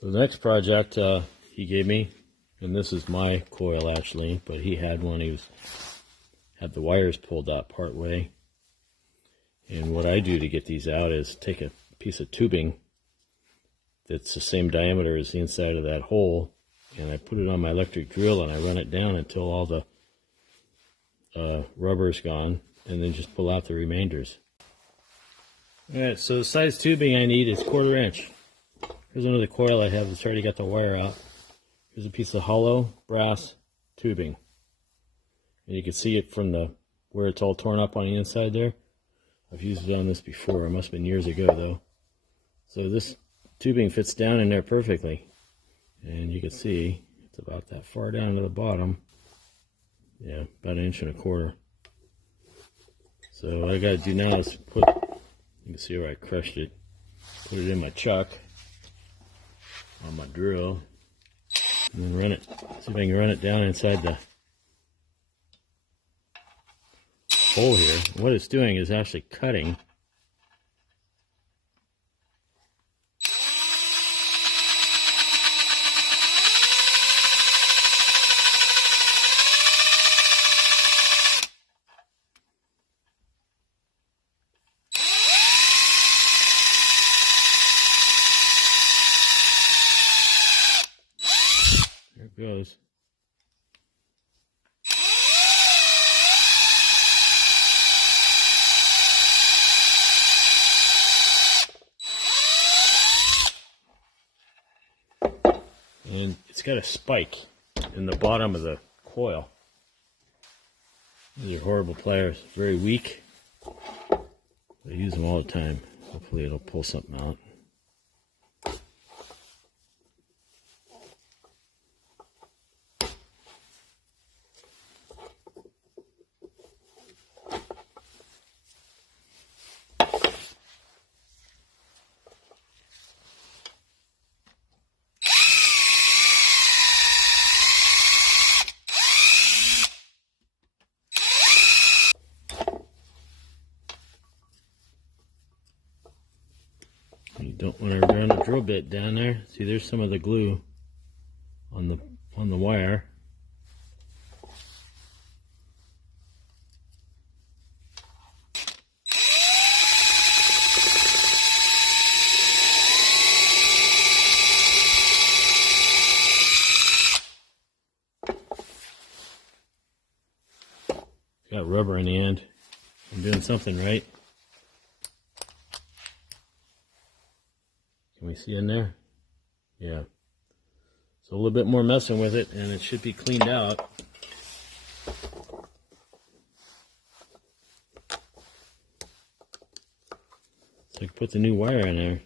So the next project he gave me, and this is my coil actually, but he had one. He had the wires pulled out part way. And what I do to get these out is take a piece of tubing that's the same diameter as the inside of that hole, and I put it on my electric drill and I run it down until all the rubber's gone, and then just pull out the remainders. Alright, so the size tubing I need is 1/4 inch. Here's another coil I have that's already got the wire out. Here's a piece of hollow brass tubing. And you can see it from where it's all torn up on the inside there. I've used it on this before. It must have been years ago though. So this tubing fits down in there perfectly. And you can see it's about that far down to the bottom. Yeah, about 1.25 inches. So what I gotta do now is you can see where I crushed it. Put it in my chuck on my drill. And then run it. See if I can run it down inside the hole here. And what it's doing is actually cutting. There it goes. And it's got a spike in the bottom of the coil. These are horrible pliers, very weak. I use them all the time. Hopefully it'll pull something out. You don't want to run a drill bit down there. See, there's some of the glue on the wire. Got rubber in the end. I'm doing something right. Can we see in there? Yeah. So a little bit more messing with it and it should be cleaned out. So I can put the new wire in there.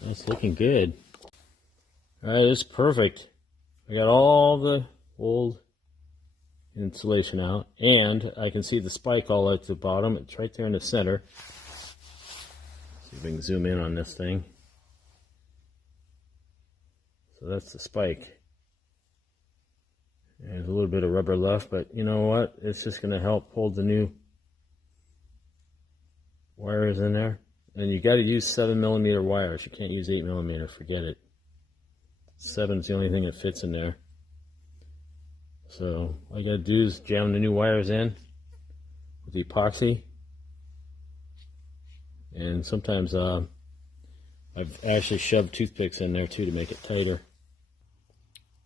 That's looking good. Alright, it's perfect. I got all the old insulation out, and I can see the spike all at the bottom. It's right there in the center. See if we can zoom in on this thing. So that's the spike. There's a little bit of rubber left, but you know what? It's just going to help hold the new wires in there. And you got to use 7mm wires. You can't use 8mm. Forget it. 7's the only thing that fits in there. So all I gotta do is jam the new wires in with the epoxy, and sometimes I've actually shoved toothpicks in there too to make it tighter.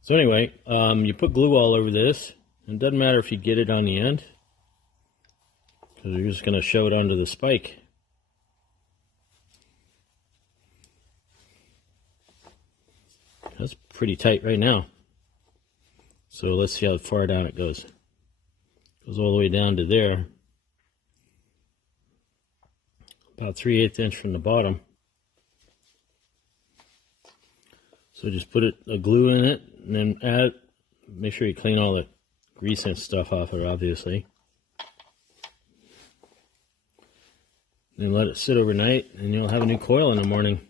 So anyway, you put glue all over this, and it doesn't matter if you get it on the end, because you're just gonna shove it onto the spike. That's pretty tight right now. So let's see how far down it goes. Goes all the way down to there. About 3/8 inch from the bottom. So just put a glue in it and then make sure you clean all the grease and stuff off it, obviously. Then let it sit overnight and you'll have a new coil in the morning.